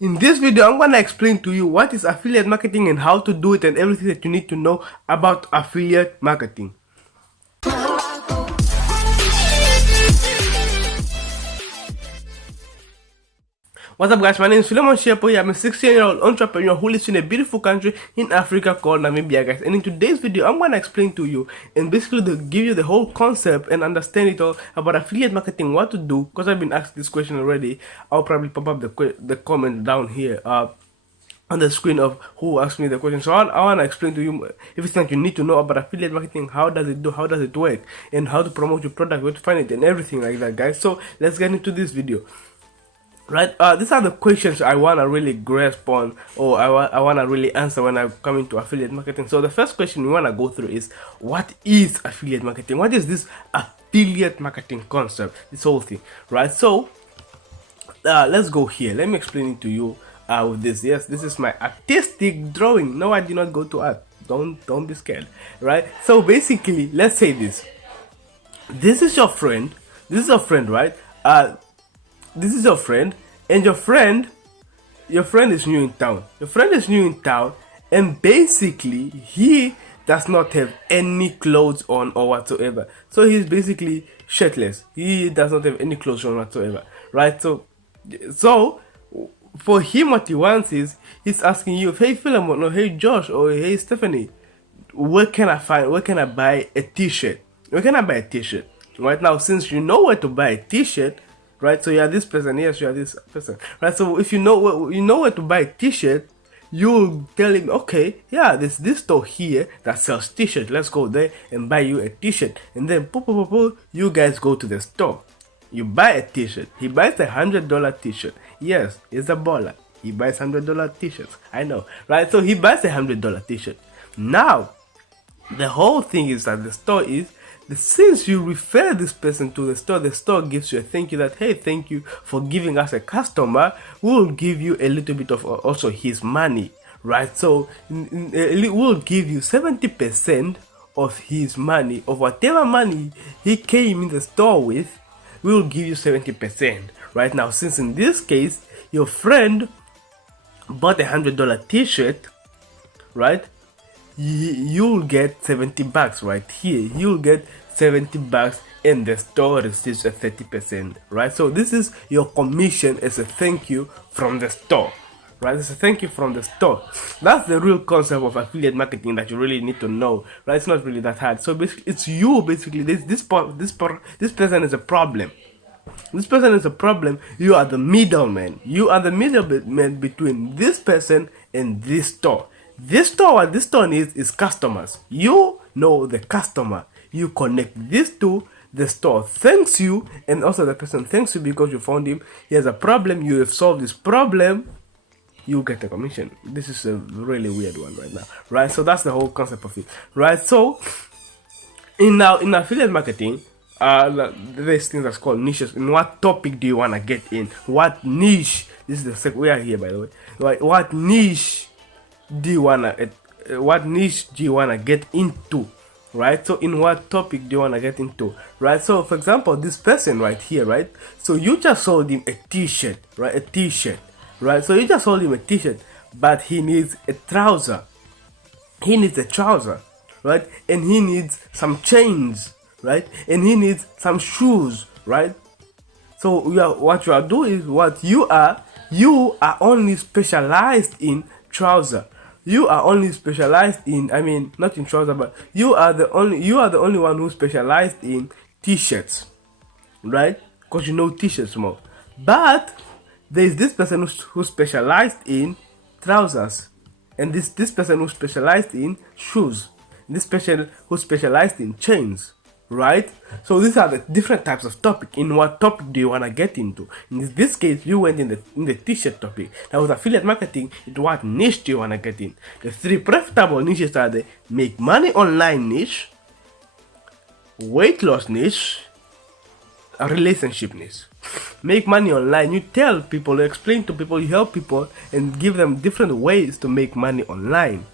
In this video, I'm going to explain to you what is affiliate marketing and how to do it and everything that you need to know about affiliate marketing. What's up guys, my name is Philemon Shepo. I'm a 16-year-old entrepreneur who lives in a beautiful country in Africa called Namibia guys. And in today's video, I'm going to explain to you and basically give you the whole concept and understand it all about affiliate marketing, what to do. Because I've been asked this question already, I'll probably pop up the comment down here on the screen of who asked me the question. So I want to explain to you everything that you need to know about affiliate marketing, how does it do, how does it work, and how to promote your product, where to find it, and everything like that guys. So let's get into this video. Right, these are the questions I want to really grasp on, or I want to really answer when I come into affiliate marketing. So the first question we want to go through is, what is affiliate marketing? What is this affiliate marketing concept, this whole thing, right? So let's go here. Let me explain it to you with this. Yes, this is my artistic drawing. No, I did not go to art. Don't be scared, right? So basically, let's say this is your friend. This is your friend, right? This is your friend, and your friend is new in town. Your friend is new in town, and basically he does not have any clothes on or whatsoever. So he's basically shirtless. He does not have any clothes on whatsoever, right? So for him, what he wants is, he's asking you, hey Philemon, or hey Josh, or hey Stephanie, where can I buy a t-shirt? Where can I buy a t-shirt? Right now, since you know where to buy a t-shirt, right? So you are this person, yes, you are this person, right? So if you know where to buy a t-shirt, you tell him, okay, yeah, there's this store here that sells t-shirt. Let's go there and buy you a t-shirt. And then you guys go to the store. You buy a t-shirt. He buys $100 t-shirt. Yes, he's a baller. He buys $100 t-shirts. I know, right? So he buys $100 t-shirt. Now, the whole thing is that the store is, since you refer this person to the store gives you a thank you that, hey, thank you for giving us a customer. We'll give you a little bit of also his money, right? So we'll give you 70% of his money, of whatever money he came in the store with. We'll give you 70%, right? Now, since in this case your friend bought $100 t-shirt, right? You'll get $70 right here. You'll get $70 and the store receives a 30%, right? So this is your commission as a thank you from the store, right? It's a thank you from the store. That's the real concept of affiliate marketing that you really need to know, right? It's not really that hard. So basically, it's you. Basically, this person is a problem. This person is a problem. You are the middleman. You are the middleman between this person and this store. This store, what this store needs is customers. You know the customer. You connect this to the store. Thanks you, and also the person thanks you because you found him. He has a problem. You have solved this problem. You get a commission. This is a really weird one right now, right? So that's the whole concept of it, right? So in affiliate marketing, there's things that's called niches. In what topic do you want to get in? What niche? This is the second. We are here, by the way. Right? What niche do you wanna get into, right? So in what topic do you wanna get into, right? So for example, this person right here, right? So you just sold him a t-shirt, right? A t-shirt, right? So you just sold him a t-shirt, but he needs a trouser. He needs a trouser, right? And he needs some chains, right? And he needs some shoes, right? So what you are doing is you are only specialized in trouser. You are only specialized in, I mean, not in trousers, but you are the only one who specialized in t-shirts, right? Because you know t-shirts more. But there is this person who specialized in trousers, and this person who specialized in shoes, this person who specialized in chains, right? So these are the different types of topic. In what topic do you want to get into? In this case, you went in the t-shirt topic. That was affiliate marketing. What niche do you want to get in? The three profitable niches are the make money online niche, weight loss niche, a relationship niche. Make money online. You tell people, you explain to people, you help people, and give them different ways to make money online.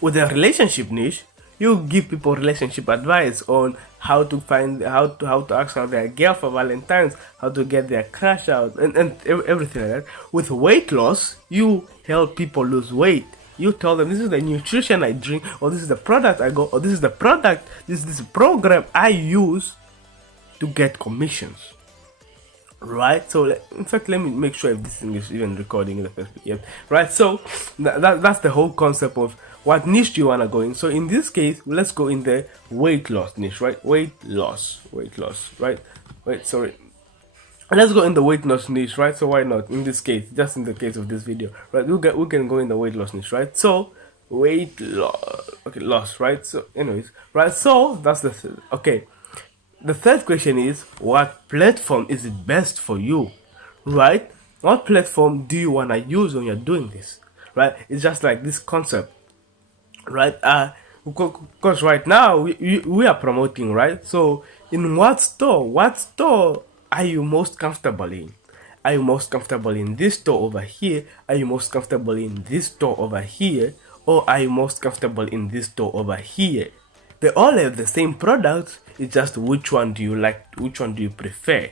With a relationship niche, You give people relationship advice on how to find how to ask out their girl for Valentine's, how to get their crush out, and everything like that. With weight loss, you help people lose weight. You tell them this is the nutrition I drink, or this is the product I go, or this is the product, this is the program I use to get commissions. Right, so in fact, let me make sure if this thing is even recording in the first place. Yep. Right, so that's the whole concept of what niche do you want to go in. So in this case, let's go in the weight loss niche, right? Weight loss, right? Sorry. Let's go in the weight loss niche, right? So why not? In this case, just in the case of this video, right? We can go in the weight loss niche, right? So weight loss, okay, loss, right? So anyways, right? So that's the okay. The third question is, what platform is it best for you, right? What platform do you want to use when you're doing this, right? It's just like this concept, right? Because right now we are promoting, right? So in what store are you most comfortable in? Are you most comfortable in this store over here? Are you most comfortable in this store over here? Or are you most comfortable in this store over here? They all have the same products. It's just which one do you like, which one do you prefer,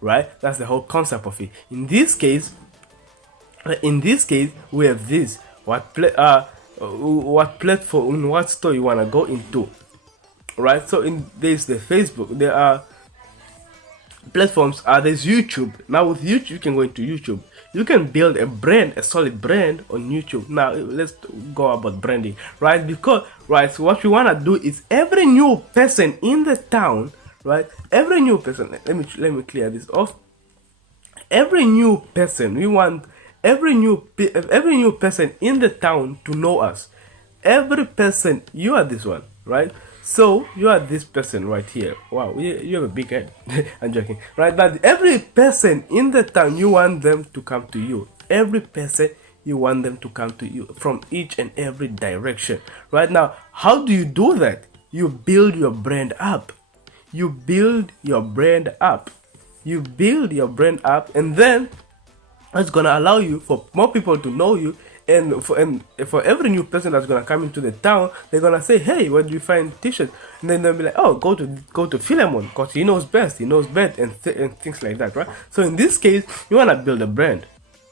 right? That's the whole concept of it. In this case, we have this. What platform, in what store you wanna go into, right? So there's the Facebook. There are platforms. There's YouTube. Now with YouTube, you can go into YouTube. You can build a brand, a solid brand on YouTube. Now let's go about branding, right? Because so what we wanna do is every new person in the town, right? Every new person. Let me clear this off. Every new person, we want every new person in the town to know us. Every person, you are this one, right? So you are this person right here. Wow, you have a big head. I'm joking, right? But every person in the town, you want them to come to you. Every person, you want them to come to you from each and every direction. Right now, how do you do that? You build your brand up. You build your brand up. And then it's gonna allow you for more people to know you. And for every new person that's gonna come into the town, they're gonna say, "Hey, where do you find t-shirts?" And then they'll be like, "Oh, go to Philemon, because he knows best, and things like that, right?" So in this case, you wanna build a brand,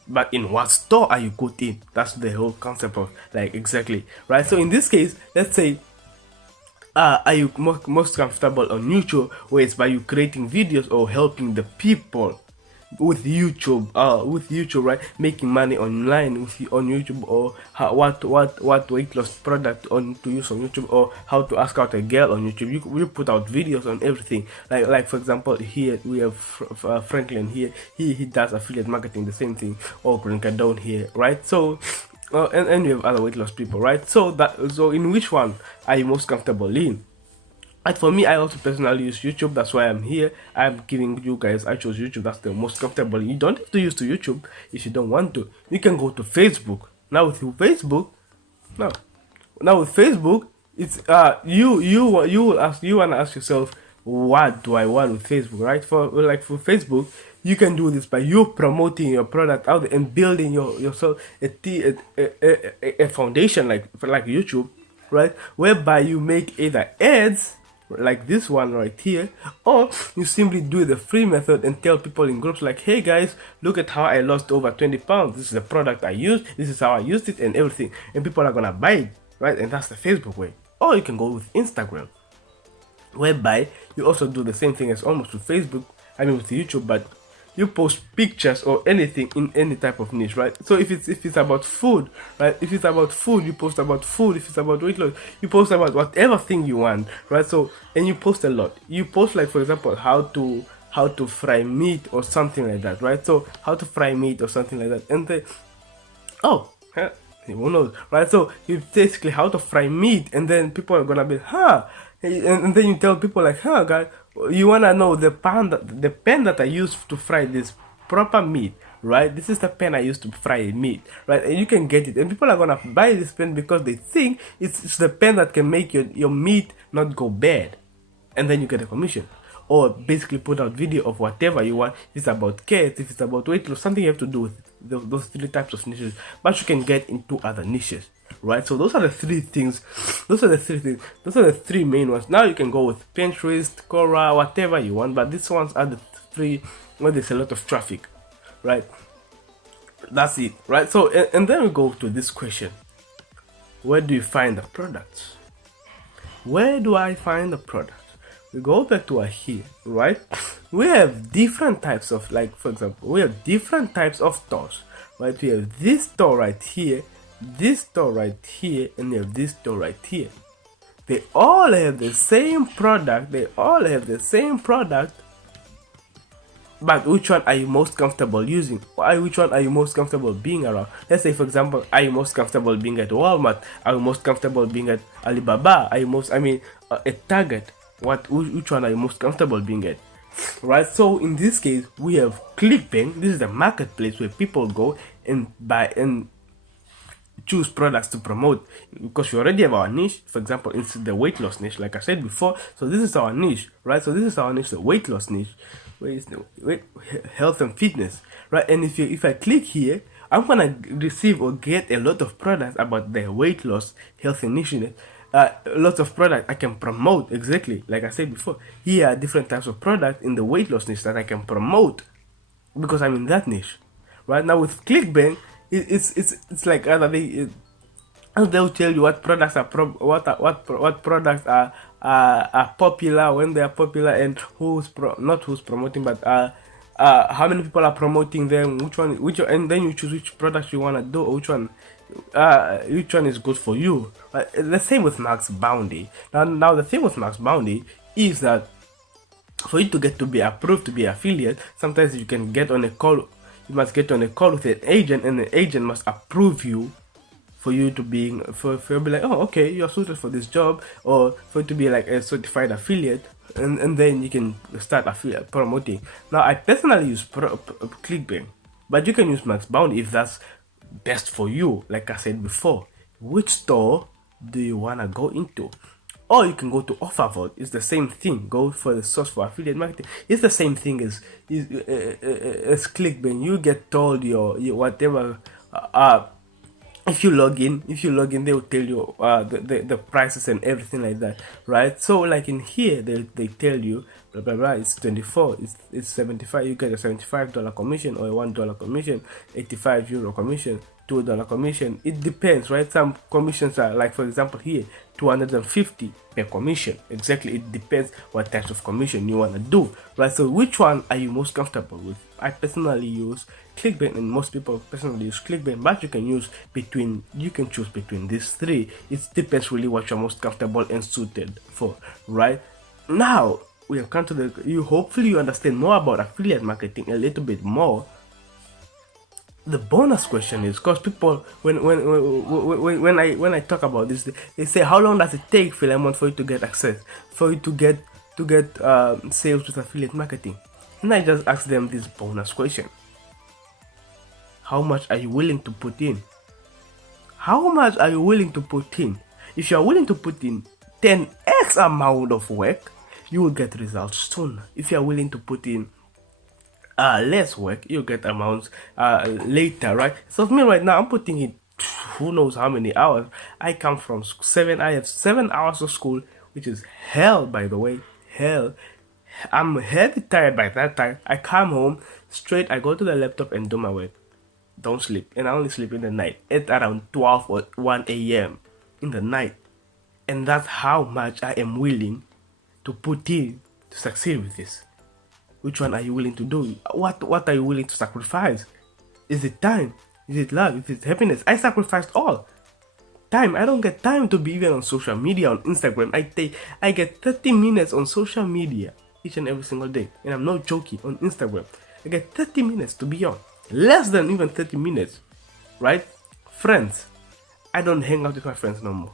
but in what store are you good in? That's the whole concept of like exactly, right? So in this case, let's say, are you most comfortable on YouTube, where it's by you creating videos or helping the people? With YouTube, right? Making money online on YouTube, or what weight loss product to use on YouTube, or how to ask out a girl on YouTube. You put out videos on everything. Like for example, here we have Franklin here. He does affiliate marketing, the same thing. Or Green Cardone here, right? So. And you have other weight loss people, right? So in which one are you most comfortable in? And for me, I also personally use YouTube. That's why I'm here. I'm giving you guys, I chose YouTube. That's the most comfortable. You don't have to use YouTube if you don't want to. You can go to Facebook. Now with Facebook, it's you wanna ask yourself, what do I want with Facebook, right? For Facebook, you can do this by you promoting your product out there and building yourself a foundation like YouTube, right? Whereby you make either ads like this one right here, or you simply do the free method and tell people in groups like, "Hey guys, look at how I lost over 20 pounds. This is the product I used. This is how I used it," and everything. And people are gonna buy it, right? And that's the Facebook way. Or you can go with Instagram, whereby you also do the same thing as almost with Facebook. With YouTube, but you post pictures or anything in any type of niche, right? So if it's about food, right? If it's about food, you post about food. If it's about weight loss, you post about whatever thing you want, right? So, and you post a lot. You post, like, for example, how to fry meat or something like that, right? So how to fry meat or something like that, and then who knows, right? So you basically how to fry meat, and then people are gonna be, and then you tell people like, guys, you wanna know the pan that I use to fry this proper meat, right? This is the pen I use to fry meat, right? And you can get it, and people are gonna buy this pen because they think it's the pen that can make your meat not go bad, and then you get a commission. Or basically put out video of whatever you want. If it's about cats, if it's about weight loss, something you have to do with those three types of niches. But you can get into other niches, right? So those are the three things. Those are the three main ones. Now you can go with Pinterest, Quora, whatever you want, but these ones are the three where there's a lot of traffic, right? That's it, right? So and then we go to this question: where do you find the products? Where do I find the products? We go back to here, right? We have different types of, like, for example, we have different types of stores, right? We have this store right here, this store right here, and we have this store right here. They all have the same product. But which one are you most comfortable using? Which one are you most comfortable being around? Let's say, for example, are you most comfortable being at Walmart? Are you most comfortable being at Alibaba? Are you at Target? Which one are you most comfortable being at? Right? So in this case, we have ClickBank. This is the marketplace where people go and buy and choose products to promote, because we already have our niche. For example, it's the weight loss niche, like I said before. So this is our niche, right? So this is our niche, the weight loss niche, where is the health and fitness, right? And if I click here, I'm gonna receive or get a lot of products about the weight loss health initiative. Lots of products I can promote, exactly like I said before. Here are different types of products in the weight loss niche that I can promote because I'm in that niche. Right now with ClickBank, it's like they'll tell you what products are what products are popular, when they are popular, and not who's promoting, but how many people are promoting them, and then you choose which products you want to do, or which one is good for you. The same with Max Bounty. Now the thing with Max Bounty is that for you to get to be approved to be affiliate, sometimes you can get on a call. You must get on a call with an agent, and the agent must approve you for you to be like, oh, okay, you're suited for this job, or for you to be like a certified affiliate, and then you can start affiliate promoting. Now I personally use ClickBank, but you can use Max Bounty if that's best for you. Like I said before, which store do you want to go into? Or you can go to OfferVault. It's the same thing. Go for the source for affiliate marketing. It's the same thing as ClickBank. You get told your whatever. If you log in, they will tell you the prices and everything like that, right? So like in here, they tell you blah blah blah. It's 24. It's 75. You get a $75 commission, or a $1 commission, €85 commission, $2 commission. It depends, right? Some commissions are, like for example here, 250 per commission. Exactly, it depends what types of commission you want to do, right? So which one are you most comfortable with? I personally use ClickBank, and most people personally use ClickBank, but you can choose between these three. It depends really what you're most comfortable and suited for, right? Now we have come to hopefully you understand more about affiliate marketing a little bit more. The bonus question is, because people, when I talk about this, they say, how long does it take, Philemon, for you to get access, for you to get sales with affiliate marketing? And I just ask them this bonus question: how much are you willing to put in? How much are you willing to put in? If you are willing to put in 10x amount of work, you will get results sooner. If you are willing to put in less work, you get amounts later, right? So for me right now, I'm putting in who knows how many hours. I come from I have 7 hours of school, which is hell, by the way, hell. I'm heavy tired by that time. I come home straight, I go to the laptop and do my work. Don't sleep, and I only sleep in the night at around 12 or 1 a.m. in the night. And that's how much I am willing to put in to succeed with this. Which one are you willing to do? What are you willing to sacrifice? Is it time? Is it love? Is it happiness? I sacrificed all. Time. I don't get time to be even on social media, on Instagram. I get 30 minutes on social media each and every single day. And I'm not joking, on Instagram. I get 30 minutes to be on. Less than even 30 minutes. Right? Friends. I don't hang out with my friends no more.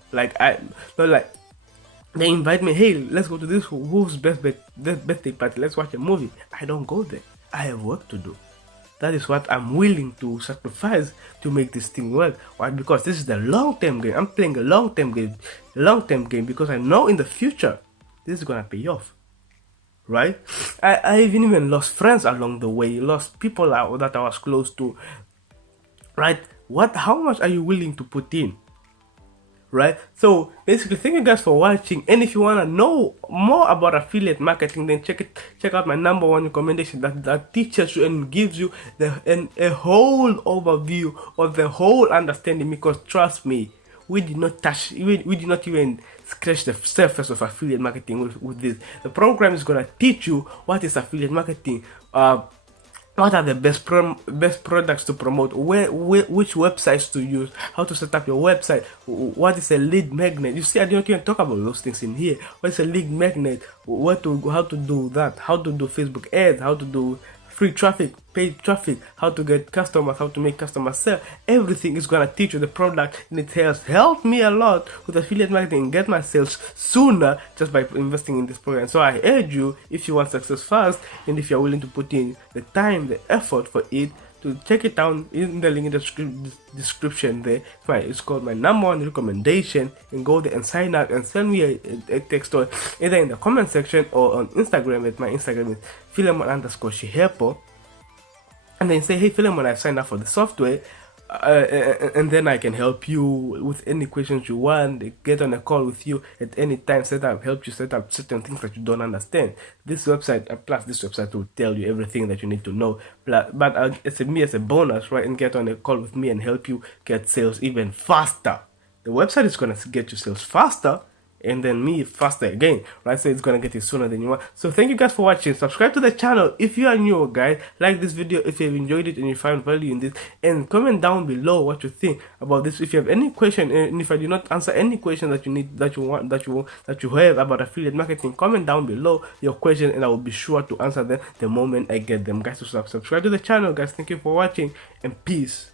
They invite me, hey, let's go to this who's birthday party, let's watch a movie. I don't go there. I have work to do. That is what I'm willing to sacrifice to make this thing work. Why? Because this is the long-term game. I'm playing a long-term game because I know in the future this is gonna pay off. Right? I've even lost friends along the way, lost people that I was close to. Right? How much are you willing to put in? right? So basically, thank you guys for watching. And if you want to know more about affiliate marketing, then check out my #1 recommendation that teaches you and gives you a whole overview of the whole understanding. Because trust me, we did not touch, we did not even scratch the surface of affiliate marketing with this. The program is gonna teach you what is affiliate marketing, what are the best products to promote, which websites to use, how to set up your website, what is a lead magnet. You see, I didn't even talk about those things in here. What is a lead magnet, how to do that, how to do Facebook ads, how to do free traffic, paid traffic, how to get customers, how to make customers sell. Everything is gonna teach you the product, and it has helped me a lot with affiliate marketing, get my sales sooner just by investing in this program. So I urge you, if you want success fast, and if you're willing to put in the time, the effort for it, to check it down in the link in the description there. It's called my #1 recommendation, and go there and sign up and send me a text, or either in the comment section or on Instagram. My Instagram is Philemon_Shihepo, and then say, hey Philemon, I've signed up for the software, and then I can help you with any questions you want, get on a call with you at any time, help you set up certain things that you don't understand. This website, plus this website will tell you everything that you need to know, but it's me as a bonus, right? And get on a call with me and help you get sales even faster. The website is going to get you sales faster, and then me faster again, right? So it's gonna get you sooner than you want. So thank you guys for watching. Subscribe to the channel if you are new, guys. Like this video if you have enjoyed it and you found value in this, and comment down below what you think about this. If you have any question, and if I did not answer any question that you have about affiliate marketing, comment down below your question, and I will be sure to answer them the moment I get them, guys. So subscribe to the channel, guys. Thank you for watching, and peace.